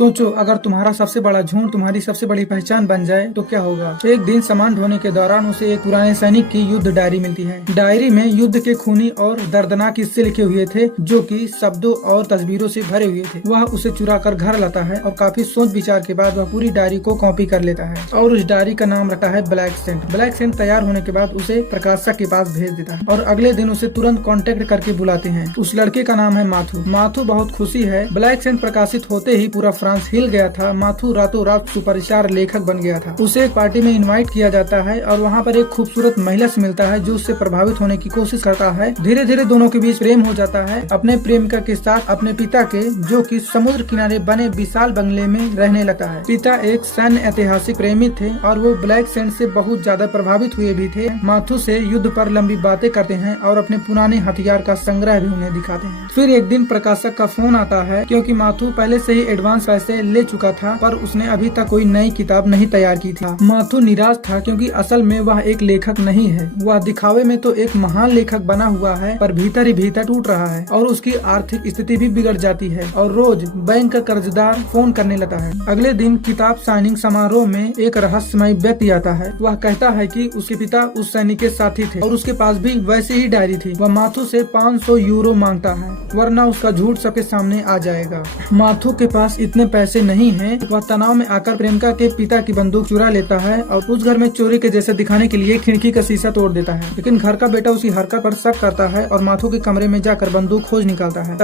सोचो अगर तुम्हारा सबसे बड़ा झूठ तुम्हारी सबसे बड़ी पहचान बन जाए तो क्या होगा। एक दिन सामान ढोने के दौरान उसे एक पुराने सैनिक की युद्ध डायरी मिलती है। डायरी में युद्ध के खूनी और दर्दनाक किस्से लिखे हुए थे जो कि शब्दों और तस्वीरों से भरे हुए थे। वह उसे चुरा कर घर लाता है और काफी सोच विचार के बाद वह पूरी डायरी को कॉपी कर लेता है और उस डायरी का नाम रखा है ब्लैक सेंट। ब्लैक सेंट तैयार होने के बाद उसे प्रकाशक के पास भेज देता है और अगले दिन उसे तुरंत कांटेक्ट करके बुलाते हैं। उस लड़के का नाम है माथु। माथु बहुत खुशी है। ब्लैक सेंट प्रकाशित होते ही पूरा फ्रांस हिल गया था। माथु रातों रात सुपरस्टार लेखक बन गया था। उसे एक पार्टी में इनवाइट किया जाता है और वहाँ पर एक खूबसूरत महिला से मिलता है जो उससे प्रभावित होने की कोशिश करता है। धीरे धीरे दोनों के बीच प्रेम हो जाता है। अपने प्रेमिका के साथ अपने पिता के जो कि समुद्र किनारे बने विशाल बंगले में रहने लगता है। पिता एक सैन्य ऐतिहासिक प्रेमी थे और वो ब्लैक सेंट से बहुत ज्यादा प्रभावित हुए भी थे। माथु से युद्ध पर लंबी बातें करते हैं और अपने पुराने हथियार का संग्रह भी उन्हें दिखाते हैं। फिर एक दिन प्रकाशक का फोन आता है क्योंकि माथु पहले से ही एडवांस पैसे ले चुका था पर उसने अभी तक कोई नई किताब नहीं तैयार की थी। माथु निराश था क्योंकि असल में वह एक लेखक नहीं है। वह दिखावे में तो एक महान लेखक बना हुआ है पर भीतर ही भीतर टूट रहा है और उसकी आर्थिक स्थिति भी बिगड़ जाती है और रोज बैंक का कर्जदार फोन करने लगता है। अगले दिन किताब साइनिंग समारोह में एक रहस्यमय व्यक्ति आता है। वह कहता है कि उसके पिता उस सैनिक के साथी थे और उसके पास भी वैसी ही डायरी थी। वह माथु से 500 यूरो मांगता है वरना उसका झूठ सबके सामने आ जाएगा। माथु के पास इतने पैसे नहीं है। वह तनाव में आकर प्रेमिका के पिता की बंदूक चुरा लेता है और उस घर में चोरी के जैसे दिखाने के लिए खिड़की का शीशा तोड़ देता है। लेकिन घर का बेटा उसकी हरकत पर शक करता है और माथु के कमरे में जाकर बंदूक खोज निकालता है।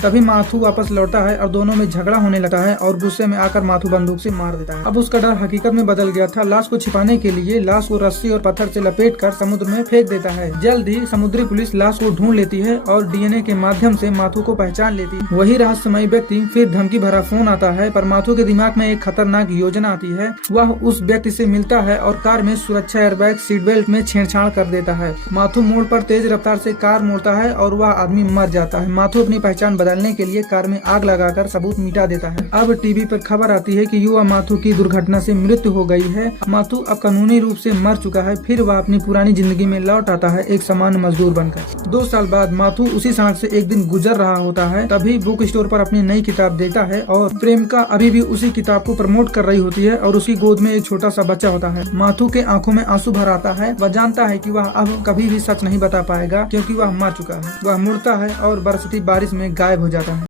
तभी माथु वापस लौटता है और दोनों में झगड़ा होने लगता है और गुस्से में आकर माथु बंदूक से मार देता है। अब उसका डर हकीकत में बदल गया था। लाश को छिपाने के लिए लाश को रस्सी और पत्थर से लपेटकर समुद्र में फेंक देता है। जल्द ही समुद्री पुलिस लाश को ढूंढ लेती है और डीएनए के माध्यम से माथु को पहचान लेती है। वही रहस्यमय व्यक्ति। फिर धमकी भरा फोन आता है पर माथु के दिमाग में एक खतरनाक योजना आती है। वह उस व्यक्ति से मिलता है और कार में सुरक्षा एयरबैग सीट बेल्ट में छेड़छाड़ कर देता है। माथु मोड़ पर तेज रफ्तार से कार मोड़ता है और वह आदमी मर जाता है। माथु अपनी पहचान बदलने के लिए कार में आग लगाकर सबूत मिटा देता है। अब टीवी पर खबर आती है कि युवा माथु की दुर्घटना से मृत्यु हो गई है। माथु अब कानूनी रूप से मर चुका है। फिर वह अपनी पुरानी जिंदगी में लौट आता है एक सामान्य मजदूर बनकर। 2 साल बाद माथु उसी सड़क से एक दिन गुजर रहा होता है। तभी बुक स्टोर पर अपनी नई किताब देखता है और प्रेमिका अभी भी उसी किताब को प्रमोट कर रही होती है और उसकी गोद में एक छोटा सा बच्चा होता है। माथु के आंखों में आंसू भर आता है। वह जानता है कि वह अब कभी भी सच नहीं बता पाएगा क्योंकि वह मर चुका है। वह मुड़ता है और बरसती बारिश में गायब हो जाता है।